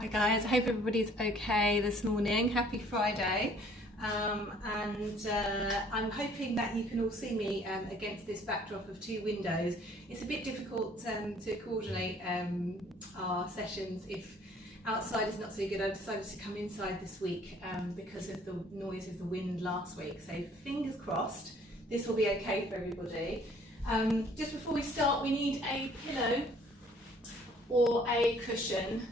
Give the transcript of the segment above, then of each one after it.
Hi guys, I hope everybody's okay this morning. Happy Friday. I'm hoping that you can all see me against this backdrop of two windows. It's a bit difficult to coordinate our sessions if outside is not so good. I've decided to come inside this week because of the noise of the wind last week. So fingers crossed this will be okay for everybody. Just before we start, we need a pillow or a cushion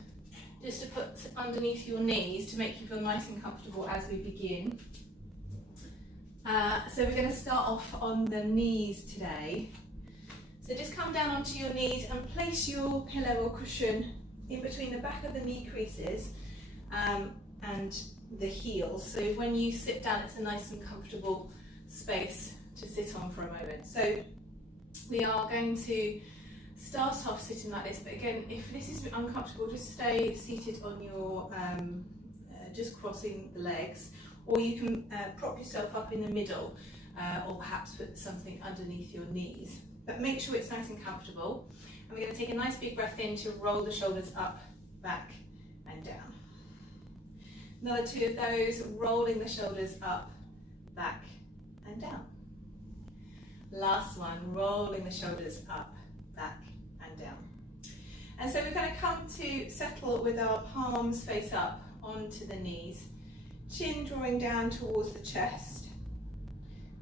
just to put underneath your knees to make you feel nice and comfortable as we begin. So we're going to start off on the knees today. So just come down onto your knees and place your pillow or cushion in between the back of the knee creases and the heels. So when you sit down, it's a nice and comfortable space to sit on for a moment. So we are going to start off sitting like this, but again, if this is uncomfortable, just stay seated on your, just crossing the legs, or you can prop yourself up in the middle, or perhaps put something underneath your knees. But make sure it's nice and comfortable. And we're going to take a nice big breath in to roll the shoulders up, back and down. Another two of those, rolling the shoulders up, back and down. Last one, rolling the shoulders up, back and down. And so we're going to come to settle with our palms face up onto the knees, chin drawing down towards the chest,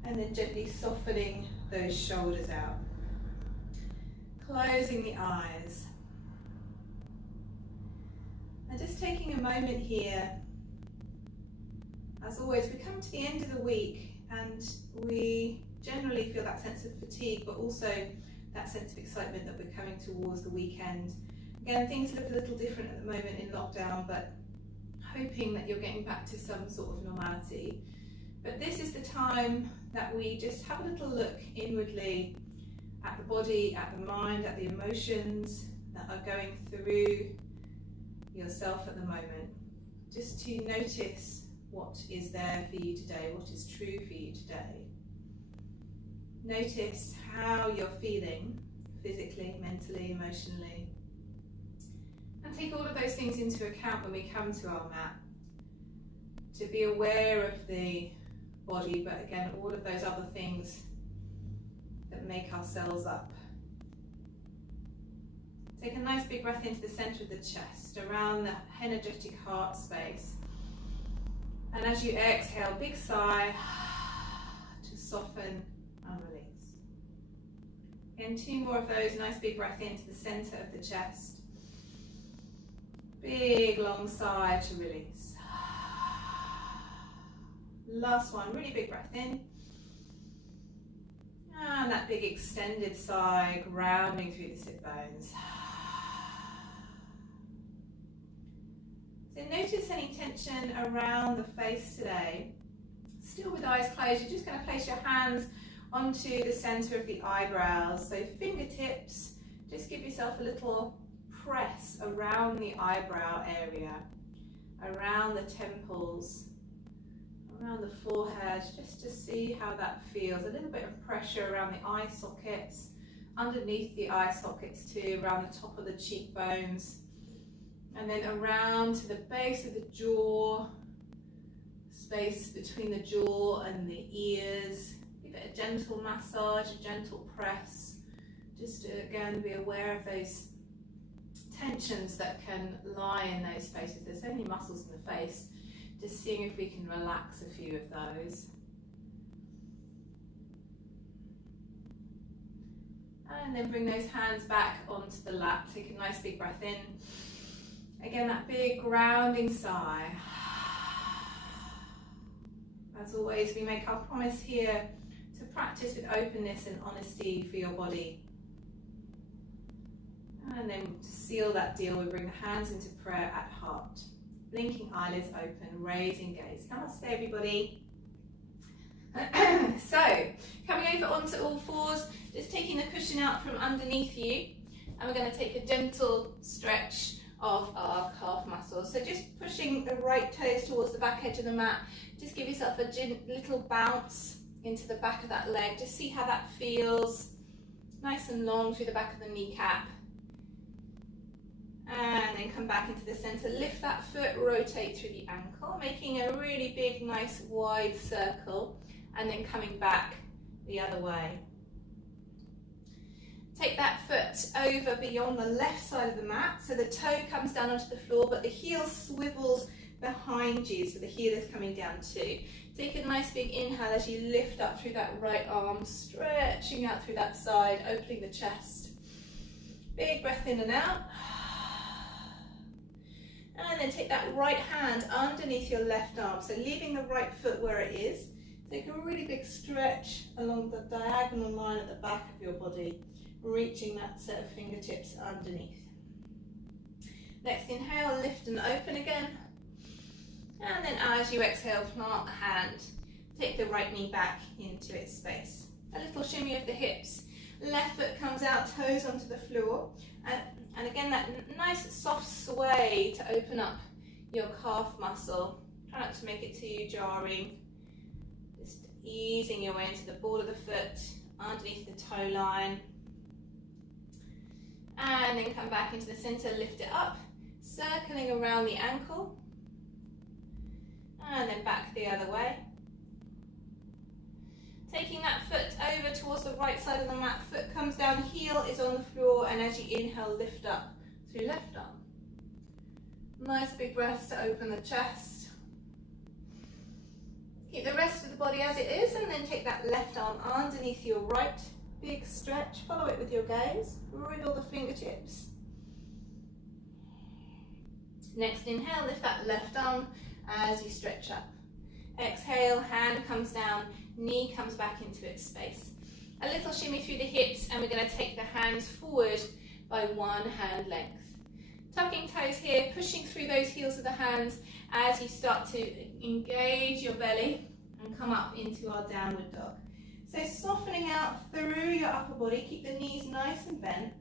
and then gently softening those shoulders out. Closing the eyes. And just taking a moment here. As always, we come to the end of the week and we generally feel that sense of fatigue, but also that sense of excitement that we're coming towards the weekend. Again, things look a little different at the moment in lockdown, but hoping that you're getting back to some sort of normality. But this is the time that we just have a little look inwardly at the body, at the mind, at the emotions that are going through yourself at the moment. Just to notice what is there for you today, what is true for you today. Notice how you're feeling physically, mentally, emotionally. And take all of those things into account when we come to our mat. To be aware of the body, but again, all of those other things that make our cells up. Take a nice big breath into the center of the chest, around the energetic heart space. And as you exhale, big sigh to soften and release. Again, two more of those, nice big breath into the center of the chest. Big long sigh to release. Last one, really big breath in. And that big extended sigh, grounding through the sit bones. So notice any tension around the face today. Still with eyes closed, you're just going to place your hands onto the center of the eyebrows. So fingertips, just give yourself a little press around the eyebrow area, around the temples, around the forehead, just to see how that feels. A little bit of pressure around the eye sockets, underneath the eye sockets too, around the top of the cheekbones, and then around to the base of the jaw, space between the jaw and the ears. Give it a gentle massage, a gentle press, just to again be aware of those tensions that can lie in those spaces. There's so many muscles in the face, just seeing if we can relax a few of those. And then bring those hands back onto the lap. Take a nice big breath in. Again, that big grounding sigh. As always, we make our promise here to practice with openness and honesty for your body. And then to seal that deal, we bring the hands into prayer at heart. Blinking eyelids open, raising gaze. Namaste, everybody. So, coming over onto all fours, just taking the cushion out from underneath you, and we're going to take a gentle stretch of our calf muscles. So just pushing the right toes towards the back edge of the mat. Just give yourself a little bounce into the back of that leg. Just see how that feels. Nice and long through the back of the kneecap. And then come back into the center, lift that foot, rotate through the ankle, making a really big, nice, wide circle, and then coming back the other way. Take that foot over beyond the left side of the mat, so the toe comes down onto the floor, but the heel swivels behind you, so the heel is coming down too. Take a nice big inhale as you lift up through that right arm, stretching out through that side, opening the chest. Big breath in and out. And then take that right hand underneath your left arm, so leaving the right foot where it is. Take a really big stretch along the diagonal line at the back of your body, reaching that set of fingertips underneath. Next inhale, lift and open again. And then as you exhale, plant the hand. Take the right knee back into its space. A little shimmy of the hips. Left foot comes out, toes onto the floor. And again, that nice soft sway to open up your calf muscle. Try not to make it too jarring. Just easing your way into the ball of the foot, underneath the toe line. And then come back into the center, lift it up, circling around the ankle. And then back the other way. Taking that foot over towards the right side of the mat, foot comes down, heel is on the floor, and as you inhale, lift up through left arm. Nice big breaths to open the chest. Keep the rest of the body as it is, and then take that left arm underneath your right. Big stretch, follow it with your gaze, wriggle the fingertips. Next inhale, lift that left arm as you stretch up. Exhale, hand comes down, knee comes back into its space. A little shimmy through the hips, and we're going to take the hands forward by one hand length. Tucking toes here, pushing through those heels of the hands as you start to engage your belly and come up into our downward dog. So softening out through your upper body, keep the knees nice and bent.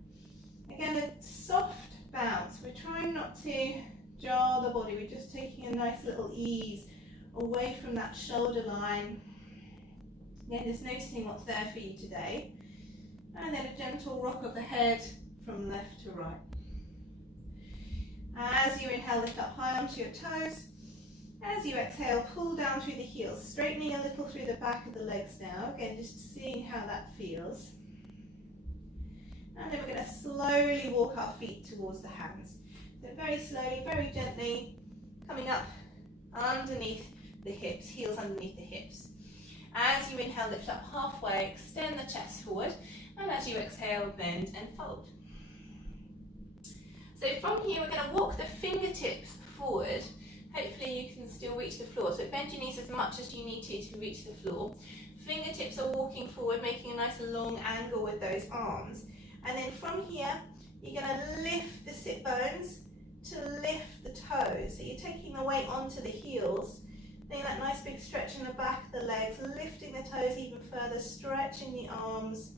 Again, a soft bounce. We're trying not to jar the body, we're just taking a nice little ease away from that shoulder line. Again, just noticing what's there for you today. And then a gentle rock of the head from left to right. As you inhale, lift up high onto your toes. As you exhale, pull down through the heels, straightening a little through the back of the legs now. Again, just seeing how that feels. And then we're going to slowly walk our feet towards the hands. So very slowly, very gently, coming up underneath the hips, heels underneath the hips. As you inhale, lift up halfway, extend the chest forward, and as you exhale, bend and fold. So from here, we're going to walk the fingertips forward. Hopefully you can still reach the floor. So bend your knees as much as you need to reach the floor. Fingertips are walking forward, making a nice long angle with those arms. And then from here, you're going to lift the sit bones to lift the toes. So you're taking the weight onto the heels. Then that nice big stretch in the back of the legs, lifting the toes even further, stretching the arms.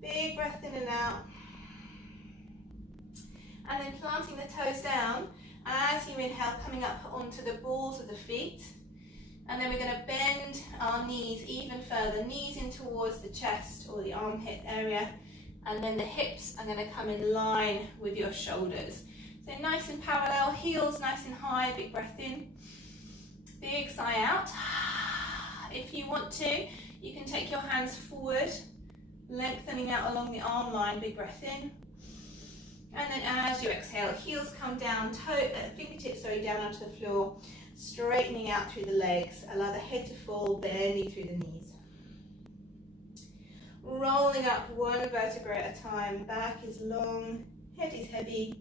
Big breath in and out. And then planting the toes down. As you inhale, coming up onto the balls of the feet. And then we're going to bend our knees even further, knees in towards the chest or the armpit area. And then the hips are going to come in line with your shoulders. So nice and parallel, heels nice and high, big breath in. Big sigh out. If you want to, you can take your hands forward, lengthening out along the arm line, big breath in. And then as you exhale, heels come down, fingertips down onto the floor, straightening out through the legs. Allow the head to fall, bending through the knees. Rolling up one vertebra at a time, back is long, head is heavy.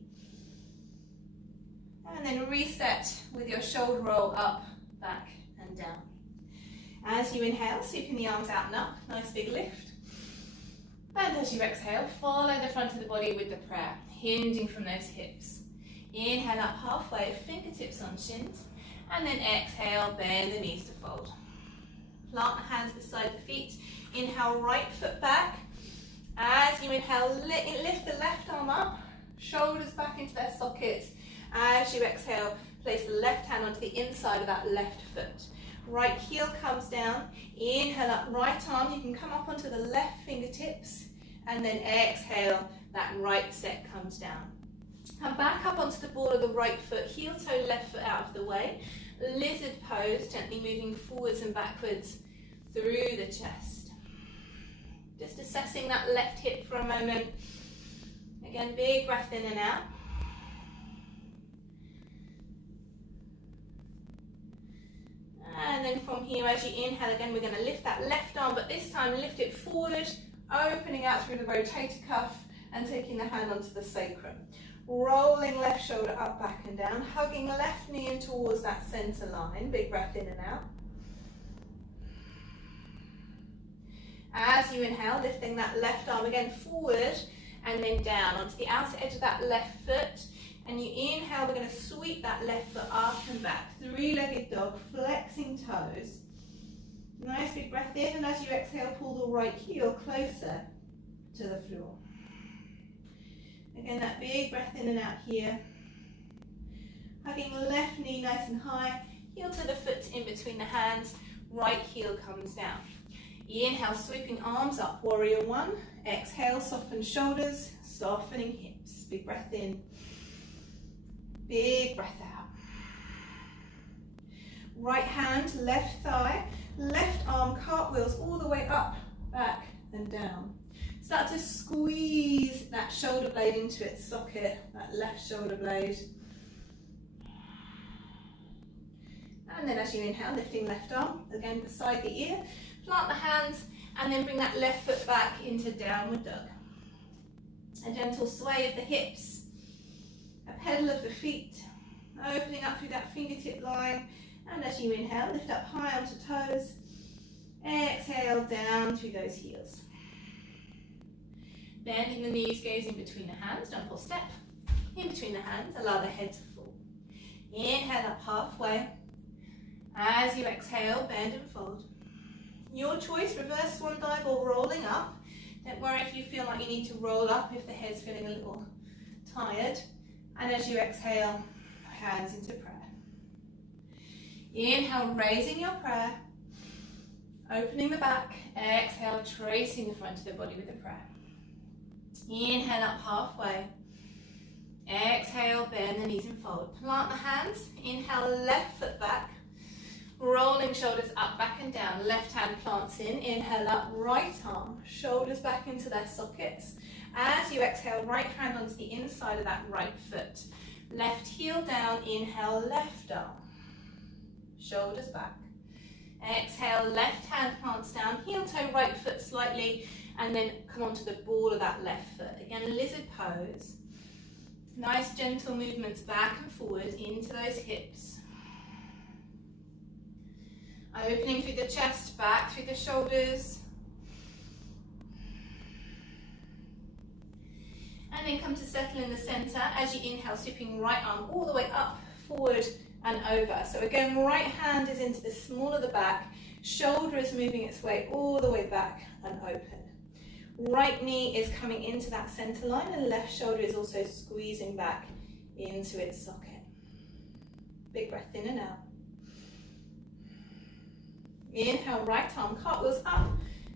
And then reset with your shoulder roll up, back and down. As you inhale, sweeping the arms out and up, nice big lift. And as you exhale, follow the front of the body with the prayer, hinging from those hips. Inhale up halfway, fingertips on shins, and then exhale, bend the knees to fold. Plant the hands beside the feet. Inhale, right foot back. As you inhale, lift the left arm up, shoulders back into their sockets. As you exhale, place the left hand onto the inside of that left foot. Right heel comes down. Inhale up, right arm. You can come up onto the left fingertips. And then exhale, that right set comes down. And back up onto the ball of the right foot, heel toe left foot out of the way. Lizard pose, gently moving forwards and backwards through the chest. Just assessing that left hip for a moment. Again, big breath in and out. And then from here, as you inhale again, we're going to lift that left arm, but this time lift it forward, opening out through the rotator cuff and taking the hand onto the sacrum. Rolling left shoulder up, back and down, hugging left knee in towards that center line. Big breath in and out. As you inhale, lifting that left arm again forward and then down onto the outer edge of that left foot. And you inhale, we're going to sweep that left foot up and back. Three-legged dog, flexing toes. Nice big breath in, and as you exhale, pull the right heel closer to the floor. Again, that big breath in and out here. Hugging left knee nice and high, heel to the foot in between the hands, right heel comes down. Inhale, sweeping arms up, warrior one. Exhale, soften shoulders, softening hips. Big breath in, big breath out. Right hand, left thigh, left arm cartwheels all the way up, back and down. Start to squeeze that shoulder blade into its socket, that left shoulder blade. And then as you inhale, lifting left arm, again beside the ear, plant the hands, and then bring that left foot back into downward dog. A gentle sway of the hips, a pedal of the feet, opening up through that fingertip line, and as you inhale, lift up high onto toes, exhale down through those heels. Bending the knees, gazing between the hands, jump or step. In between the hands, allow the head to fall. Inhale up halfway. As you exhale, bend and fold. Your choice, reverse swan dive or rolling up. Don't worry if you feel like you need to roll up if the head's feeling a little tired. And as you exhale, hands into prayer. Inhale, raising your prayer. Opening the back. Exhale, tracing the front of the body with a prayer. Inhale up halfway. Exhale, bend the knees and fold. Plant the hands. Inhale, left foot back. Rolling shoulders up, back and down. Left hand plants in. Inhale up, right arm. Shoulders back into their sockets. As you exhale, right hand onto the inside of that right foot. Left heel down. Inhale, left arm. Shoulders back. Exhale, left hand plants down. Heel toe, right foot slightly. And then come onto the ball of that left foot. Again, lizard pose. Nice gentle movements back and forward into those hips. Opening through the chest, back through the shoulders. And then come to settle in the center as you inhale, sweeping right arm all the way up, forward and over. So again, right hand is into the small of the back, shoulder is moving its way all the way back and open. Right knee is coming into that center line and left shoulder is also squeezing back into its socket. Big breath in and out. Inhale, right arm cartwheels up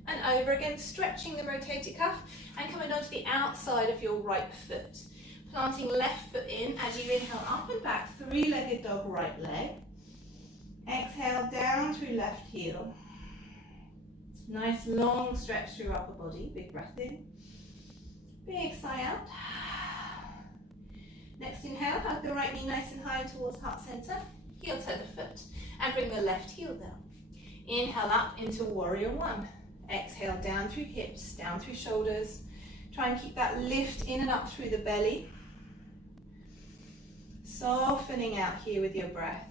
and over again, stretching the rotator cuff and coming onto the outside of your right foot. Planting left foot in as you inhale up and back, three-legged dog, right leg. Exhale down through left heel. Nice long stretch through upper body, big breath in. Big sigh out. Next inhale, hug the right knee nice and high towards heart center, heel to the foot, and bring the left heel down. Inhale up into warrior one. Exhale down through hips, down through shoulders. Try and keep that lift in and up through the belly. Softening out here with your breath.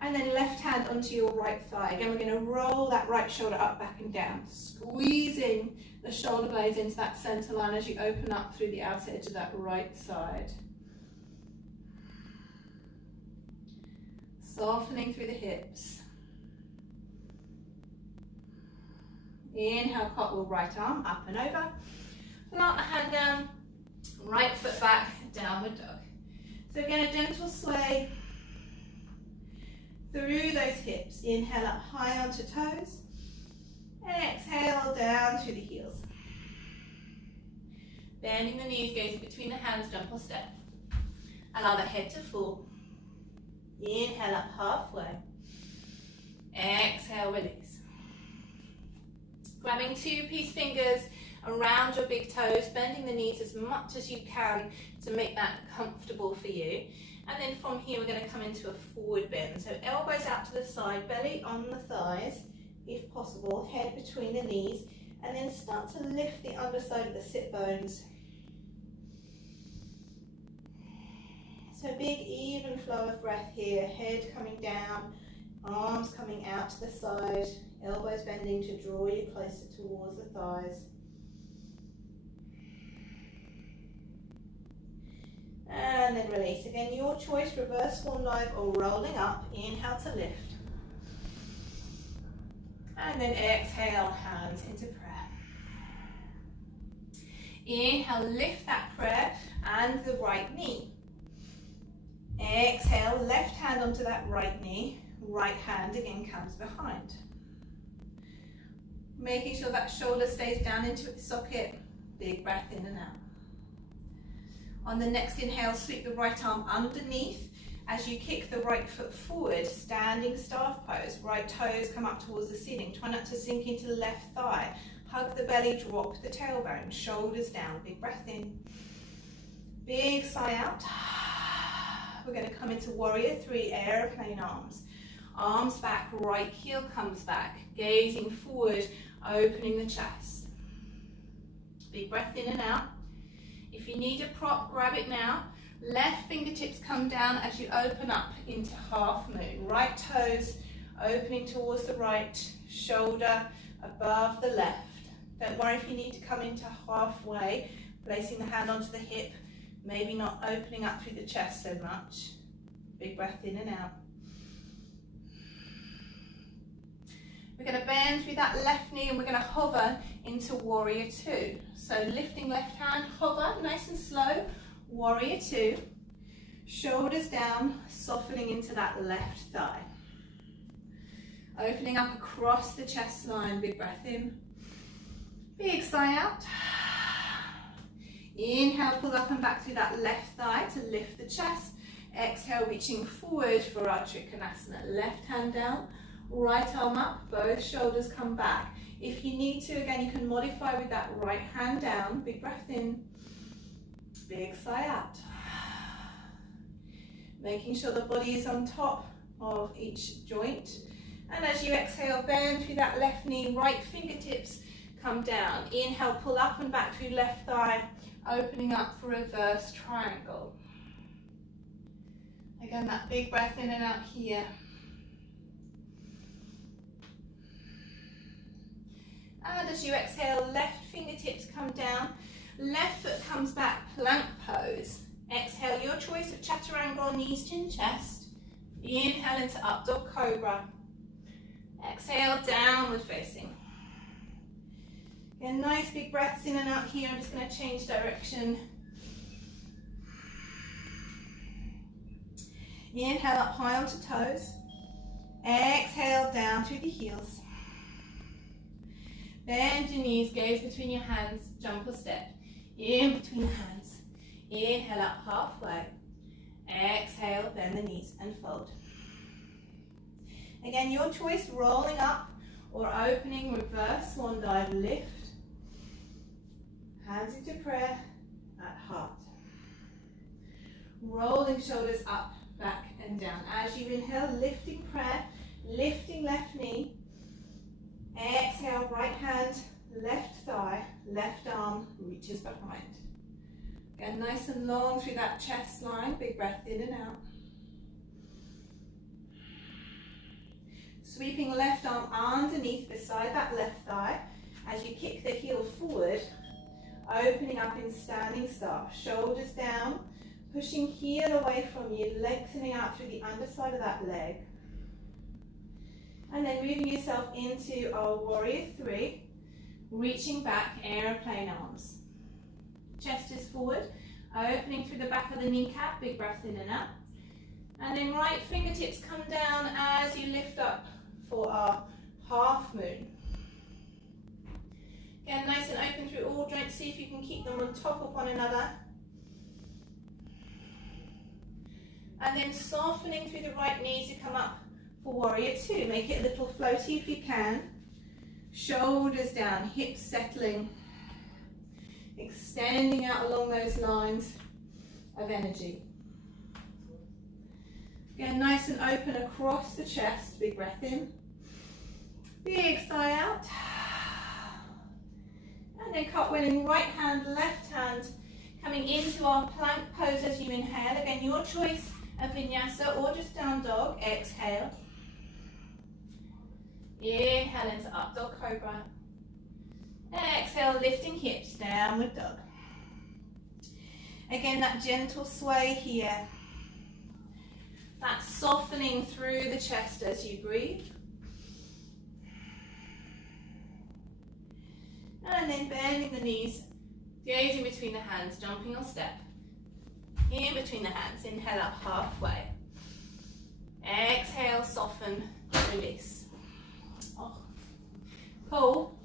And then left hand onto your right thigh. Again, we're going to roll that right shoulder up, back and down. Squeezing the shoulder blades into that center line as you open up through the outer edge of that right side. Softening through the hips. Inhale, cartwheel right arm, up and over. Plant the hand down, right foot back, downward dog. So again, a gentle sway through those hips. Inhale up high onto toes. Exhale down through the heels. Bending the knees, gaze between the hands, jump or step. Allow the head to fall. Inhale up halfway. Exhale, release. Grabbing 2-piece fingers around your big toes, bending the knees as much as you can to make that comfortable for you. And then from here, we're going to come into a forward bend. So elbows out to the side, belly on the thighs, if possible, head between the knees, and then start to lift the underside of the sit bones. So big even flow of breath here, head coming down, arms coming out to the side, elbows bending to draw you closer towards the thighs. And then release. Again, your choice, reverse swan dive or rolling up. Inhale to lift. And then exhale, hands into prayer. Inhale, lift that prayer and the right knee. Exhale, left hand onto that right knee. Right hand again comes behind. Making sure that shoulder stays down into its socket. Big breath in and out. On the next inhale, sweep the right arm underneath as you kick the right foot forward, standing staff pose. Right toes come up towards the ceiling. Try not to sink into the left thigh. Hug the belly, drop the tailbone, shoulders down. Big breath in. Big sigh out. We're going to come into warrior 3, airplane arms. Arms back, right heel comes back. Gazing forward, opening the chest. Big breath in and out. If you need a prop, grab it now. Left fingertips come down as you open up into half moon. Right toes opening towards the right, shoulder above the left. Don't worry if you need to come into halfway, placing the hand onto the hip, maybe not opening up through the chest so much. Big breath in and out. We're going to bend through that left knee and we're going to hover into warrior 2. So lifting left hand, hover, nice and slow, warrior 2. Shoulders down, softening into that left thigh. Opening up across the chest line, big breath in. Big sigh out. Inhale, pull up and back through that left thigh to lift the chest. Exhale, reaching forward for our Trikonasana. Left hand down. Right arm up, both shoulders come back. If you need to, again, you can modify with that right hand down. Big breath in, big sigh out. Making sure the body is on top of each joint. And as you exhale, bend through that left knee, right fingertips come down. Inhale, pull up and back through left thigh, opening up for reverse triangle. Again, that big breath in and out here. And as you exhale, left fingertips come down, left foot comes back, plank pose. Exhale, your choice of chaturanga, knees, chin, chest. Inhale into up dog cobra. Exhale, downward facing. Again, nice big breaths in and out here. I'm just going to change direction. Inhale up high onto toes. Exhale down through the heels. Bend your knees, gaze between your hands, jump or step. In between the hands. Inhale up halfway. Exhale, bend the knees and fold. Again, your choice, rolling up or opening, reverse swan dive, lift. Hands into prayer at heart. Rolling shoulders up, back and down. As you inhale, lifting prayer, lifting left knee. Exhale, right hand, left thigh, left arm reaches behind. Again, nice and long through that chest line. Big breath in and out. Sweeping left arm underneath beside that left thigh as you kick the heel forward, opening up in standing staff. Shoulders down, pushing heel away from you, lengthening out through the underside of that leg. And then moving yourself into our warrior 3, reaching back, airplane arms. Chest is forward, opening through the back of the kneecap, big breath in and out. And then right fingertips come down as you lift up for our half moon. Again, nice and open through all joints. See if you can keep them on top of one another. And then softening through the right knee to come up for warrior two. Make it a little floaty if you can. Shoulders down, hips settling. Extending out along those lines of energy. Again, nice and open across the chest. Big breath in. Big sigh out. And then cartwheeling right hand, left hand, coming into our plank pose as you inhale. Again, your choice of vinyasa or just down dog. Exhale. Inhale into up dog cobra. Exhale, lifting hips, downward dog. Again, that gentle sway here. That softening through the chest as you breathe. And then bending the knees, gazing between the hands, jumping or step. In between the hands, inhale up halfway. Exhale, soften, release. Oh, cool.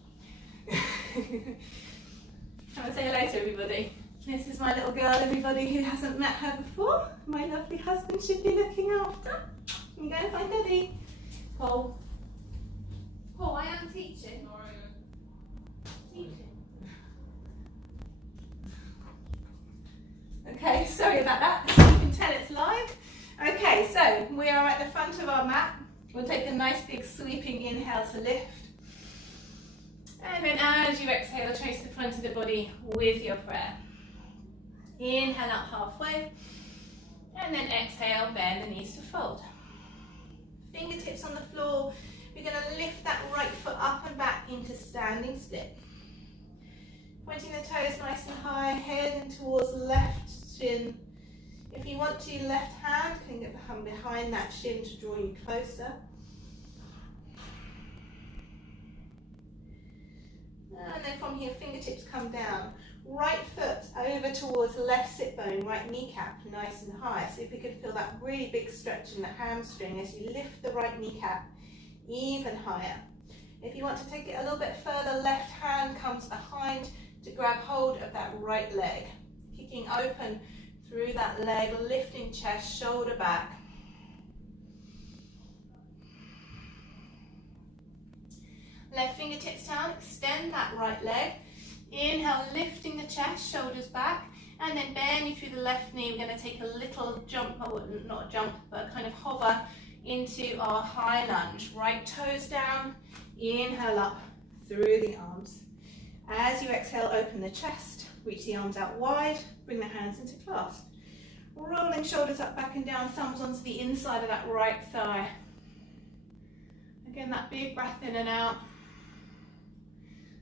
Come and say hello to everybody. This is my little girl, everybody who hasn't met her before. My lovely husband should be looking after. I'm going to find Daddy. Paul. Paul, I am teaching. Okay, sorry about that. You can tell it's live. Okay, so we are at the front of our mat. We'll take a nice big sweeping inhale to lift. And then as you exhale, trace the front of the body with your prayer. Inhale up halfway. And then exhale, bend the knees to fold. Fingertips on the floor. We're going to lift that right foot up and back into standing split. Pointing the toes nice and high, head in towards the left shin. If you want to, left hand can get behind that shin to draw you closer. And then from here, fingertips come down. Right foot over towards left sit bone, right kneecap nice and high. See if we can feel that really big stretch in the hamstring as you lift the right kneecap even higher. If you want to take it a little bit further, left hand comes behind to grab hold of that right leg. Kicking open through that leg, lifting chest, shoulder back. Left fingertips down, extend that right leg. Inhale, lifting the chest, shoulders back, and then bending through the left knee. We're going to take a little jump, or not a jump, but kind of hover into our high lunge. Right toes down, inhale up through the arms. As you exhale, open the chest, reach the arms out wide, bring the hands into clasp. Rolling shoulders up, back and down, thumbs onto the inside of that right thigh. Again, that big breath in and out.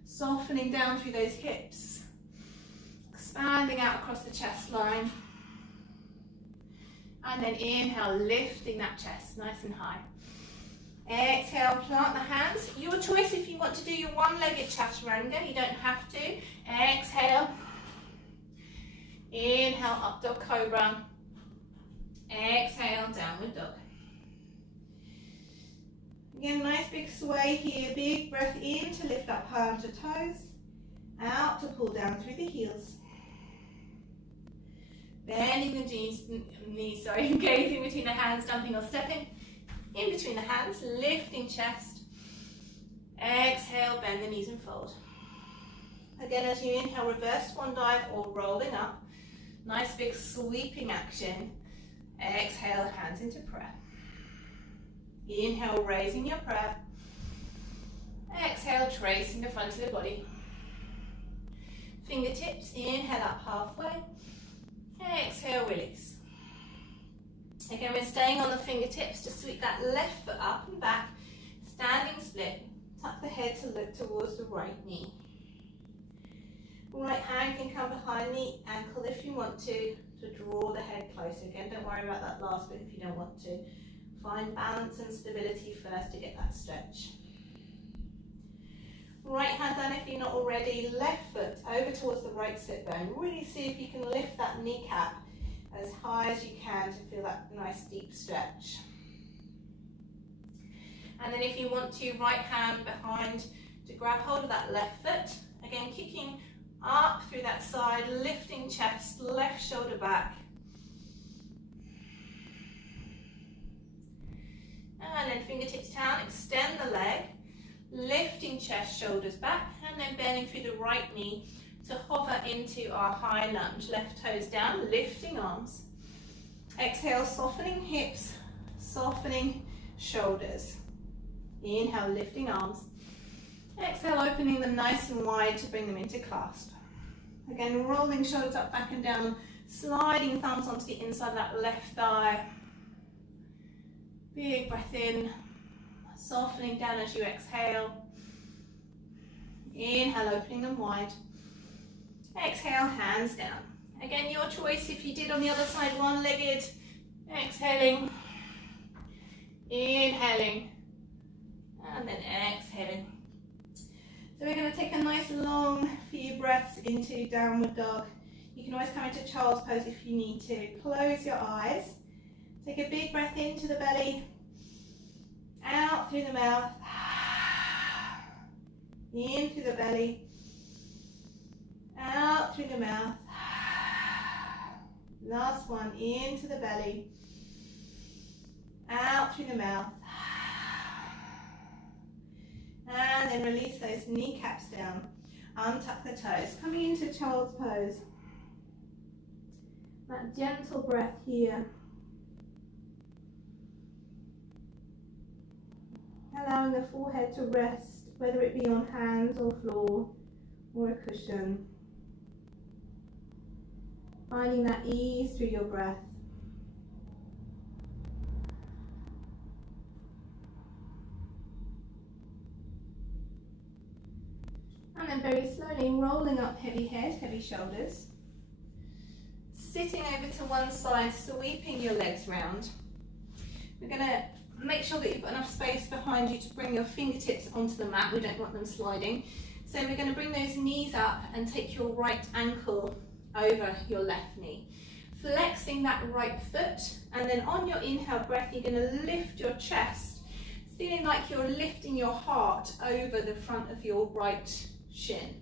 Softening down through those hips. Expanding out across the chest line. And then inhale, lifting that chest nice and high. Exhale, plant the hands. Your choice if you want to do your one-legged chaturanga, you don't have to. Exhale. Inhale, up dog cobra. Exhale, downward dog. Again, nice big sway here. Big breath in to lift up high onto toes. Out to pull down through the heels. Bending the knees, engaging between the hands, jumping or stepping. In between the hands, lifting chest. Exhale, bend the knees and fold. Again, as you inhale, reverse swan dive or rolling up. Nice big sweeping action. Exhale, hands into prayer. Inhale, raising your prayer. Exhale, tracing the front of the body. Fingertips, inhale up halfway. Exhale, release. Again, we're staying on the fingertips to sweep that left foot up and back. Standing split. Tuck the head to look towards the right knee. Right hand can come behind the ankle if you want to draw the head closer. Again, don't worry about that last bit if you don't want to. Find balance and stability first to get that stretch. Right hand down if you're not already. Left foot over towards the right sit bone. Really see if you can lift that kneecap as high as you can to feel that nice deep stretch. And then if you want to, right hand behind to grab hold of that left foot. Again, kicking up through that that side, lifting chest, left shoulder back. And then fingertips down, extend the leg, lifting chest, shoulders back, and then bending through the right knee to hover into our high lunge. Left toes down, lifting arms. Exhale, softening hips, softening shoulders. Inhale, lifting arms. Exhale, opening them nice and wide to bring them into clasp. Again, rolling shoulders up, back and down, sliding thumbs onto the inside of that left thigh. Big breath in, softening down as you exhale. Inhale, opening them wide. Exhale, hands down. Again, your choice if you did on the other side, one-legged. Exhaling, inhaling, and then exhaling. So we're going to take a nice long few breaths into downward dog. You can always come into child's pose if you need to. Close your eyes. Take a big breath into the belly, out through the mouth, in through the belly, out through the mouth. Last one, into the belly, out through the mouth. And then release those kneecaps down. Untuck the toes. Coming into child's pose. That gentle breath here. Allowing the forehead to rest, whether it be on hands or floor or a cushion. Finding that ease through your breath. And then very slowly rolling up heavy head, heavy shoulders. Sitting over to one side, sweeping your legs round. We're going to make sure that you've got enough space behind you to bring your fingertips onto the mat. We don't want them sliding. So we're going to bring those knees up and take your right ankle over your left knee. Flexing that right foot, and then on your inhale breath, you're going to lift your chest, feeling like you're lifting your heart over the front of your right shin.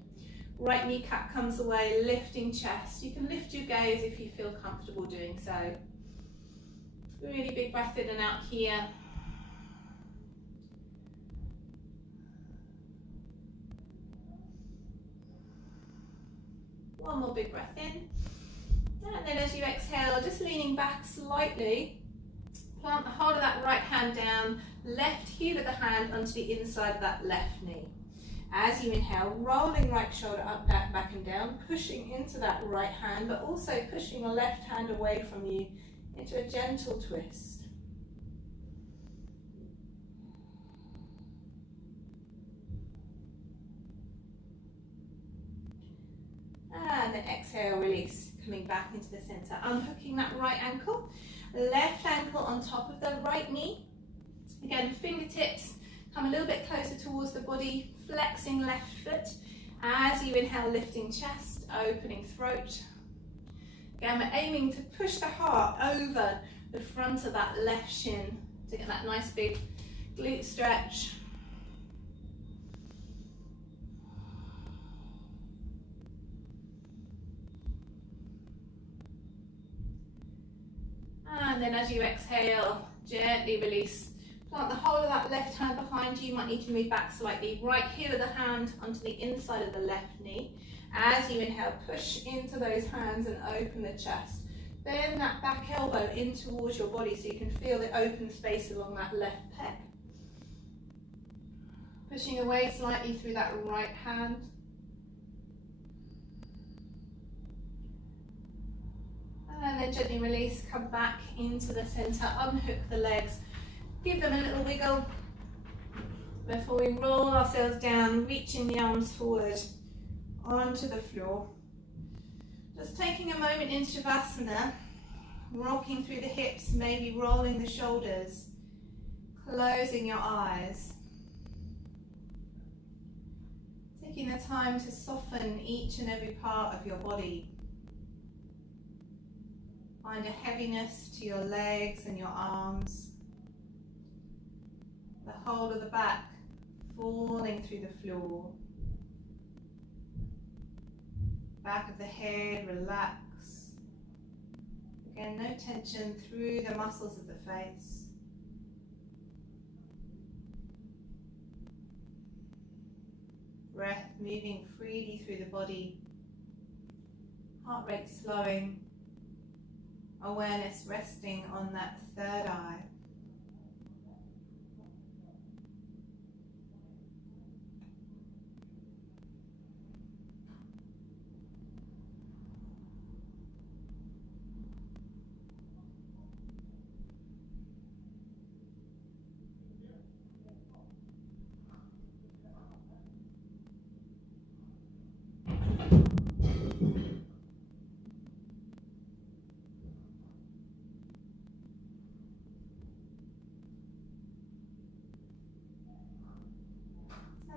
Right kneecap comes away, lifting chest. You can lift your gaze if you feel comfortable doing so. Really big breath in and out here. One more big breath in. And then as you exhale, just leaning back slightly, plant the whole of that right hand down, left heel of the hand onto the inside of that left knee. As you inhale, rolling right shoulder up, back and down, pushing into that right hand, but also pushing your left hand away from you into a gentle twist. And then exhale, release, coming back into the center, unhooking that right ankle, left ankle on top of the right knee. Again, fingertips come a little bit closer towards the body, flexing left foot. As you inhale, lifting chest, opening throat. Again, we're aiming to push the heart over the front of that left shin to get that nice big glute stretch. And then as you exhale, gently release. Plant the whole of that left hand behind you. You might need to move back slightly. Right heel of the hand onto the inside of the left knee. As you inhale, push into those hands and open the chest. Bend that back elbow in towards your body so you can feel the open space along that left pec. Pushing away slightly through that right hand. And then gently release, come back into the center, unhook the legs, give them a little wiggle before we roll ourselves down, reaching the arms forward onto the floor. Just taking a moment in Shavasana, rocking through the hips, maybe rolling the shoulders, closing your eyes. Taking the time to soften each and every part of your body. Find a heaviness to your legs and your arms. The whole of the back falling through the floor. Back of the head, relax. Again, no tension through the muscles of the face. Breath moving freely through the body. Heart rate slowing. Awareness resting on that third eye.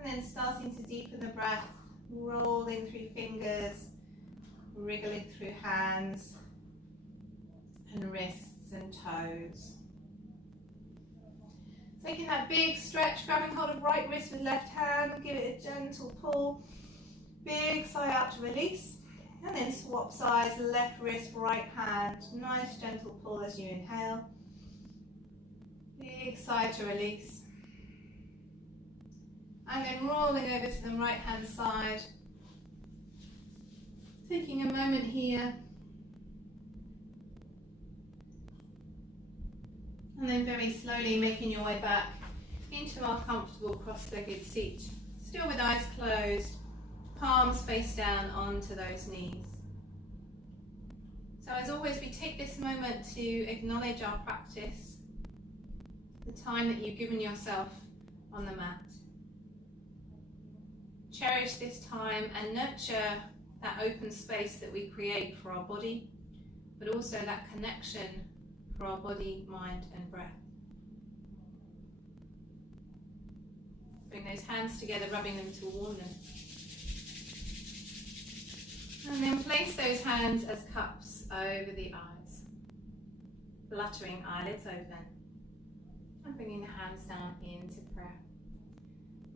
And then starting to deepen the breath, rolling through fingers, wriggling through hands and wrists and toes. Taking that big stretch, grabbing hold of right wrist with left hand, give it a gentle pull. Big sigh out to release. And then swap sides, left wrist, right hand. Nice gentle pull as you inhale. Big sigh to release. And then rolling over to the right hand side. Taking a moment here. And then very slowly making your way back into our comfortable cross-legged seat. Still with eyes closed, palms face down onto those knees. So as always, we take this moment to acknowledge our practice, the time that you've given yourself on the mat. Cherish this time and nurture that open space that we create for our body, but also that connection for our body, mind and breath. Bring those hands together, rubbing them to warmness. And then place those hands as cups over the eyes. Fluttering eyelids open. And bringing the hands down into prayer.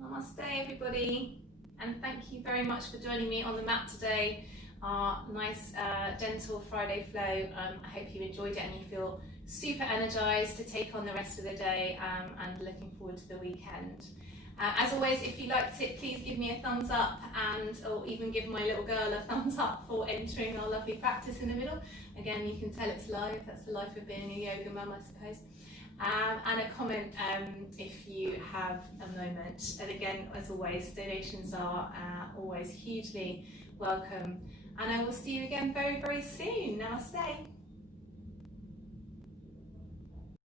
Namaste everybody. And thank you very much for joining me on the mat today. Our nice gentle Friday flow. I hope you enjoyed it and you feel super energized to take on the rest of the day and looking forward to the weekend. As always, if you liked it, please give me a thumbs up or even give my little girl a thumbs up for entering our lovely practice in the middle. Again, you can tell it's live. That's the life of being a yoga mum, I suppose. And a comment if you have a moment. And again, as always, donations are always hugely welcome. And I will see you again very, very soon. Namaste.